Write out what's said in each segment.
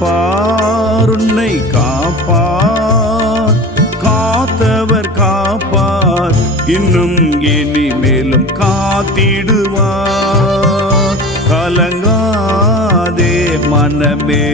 காப்பார் உன்னை காப்பார். காத்தவர் காப்பார் இன்னும் இனிமேலும் காத்திடுவார். கலங்காதே மனமே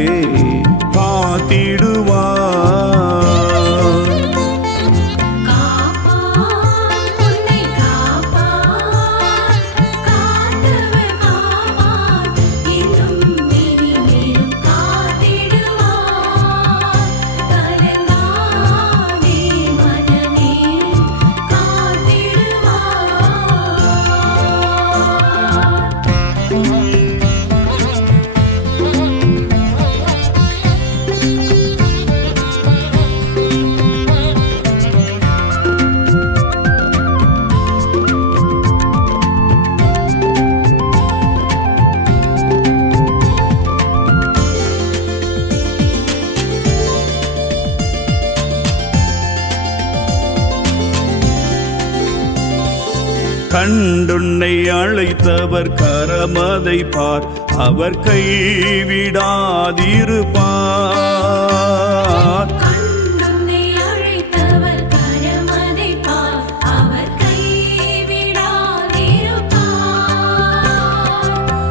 கண்டுன்னை அழைத்தவர் கரமதை பார். அவர் கைவிடாதிருப்பார்.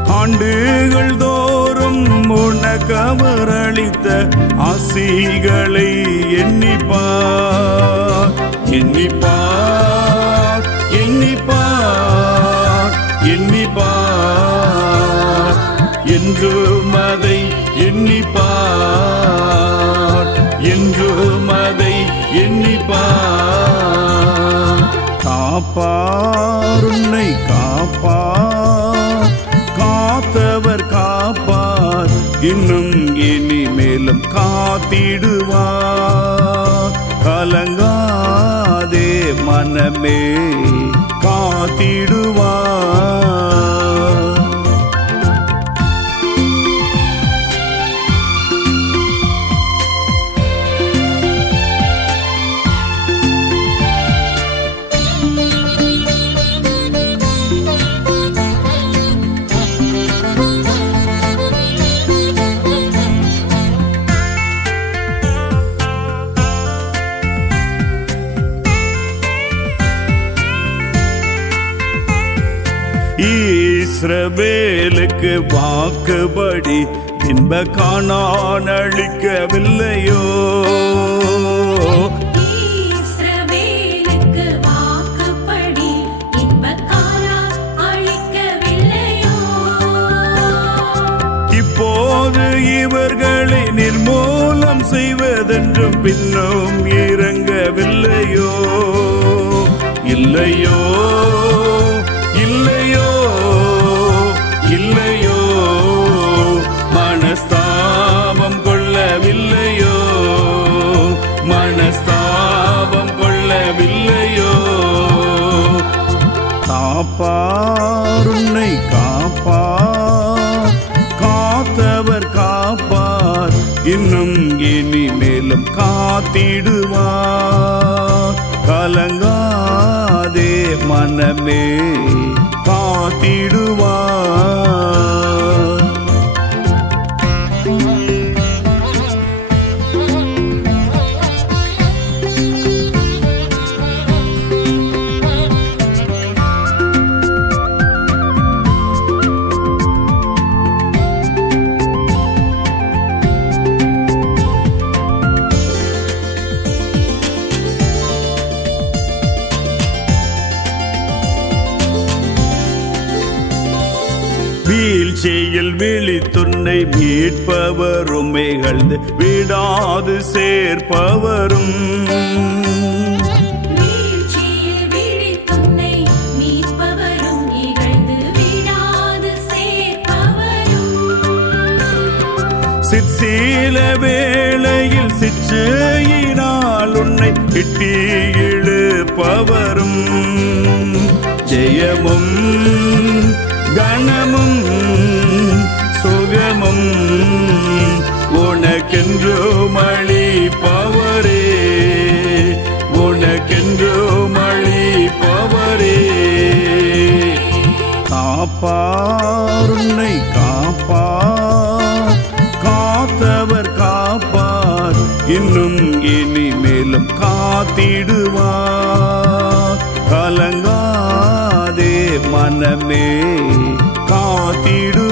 ஆண்டுகள் தோறும் உனக்கவர் அளித்த ஆசிகளை எண்ணிப்பார். எண்ணிப்பார். எண்ணிப்பார் என்றும் அதை எண்ணிப்பார். என்றும் அதை எண்ணிப்பார். காப்பார் உன்னை காப்பார். காத்தவர் காப்பார். இன்னும் இனிமேலும் காத்திடுவார். கலங்காதே மனமே. காத்திடுவார் ஈஸ்ரவேலுக்கு வாக்குபடி இன்ப காணான் அளிக்கவில்லையோ இப்போது இவர்களை நிர்மூலம் செய்வதென்றும் பின்னும் இறங்கவில்லையோ? இல்லையோ? காப்பார் உன்னை காப்பார். காத்தவர் காப்பார் இன்னும் இனி மேலும் காத்திடுவார். கலங்காதே மனமே காத்திடுவார். வீழ்ச்சியில் வீழ்ச்சியில் விழித்துன்னை மீட்பவரும் இகழ்ந்து விடாது சேர்ப்பவரும். சிற்சீல வேளையில் சிற்றையினால் உன்னை இட்டி இழுப்பவரும். ஜெயமும் உனக்கென்று மழிப்பவரே உனக்கென்று மழிப்பவரே காப்பார் உன்னை காப்பார் காத்தவர் காப்பார் இன்னும் இனி மேலும் காத்திடுவார். கலங்காதே மனமே காத்திடு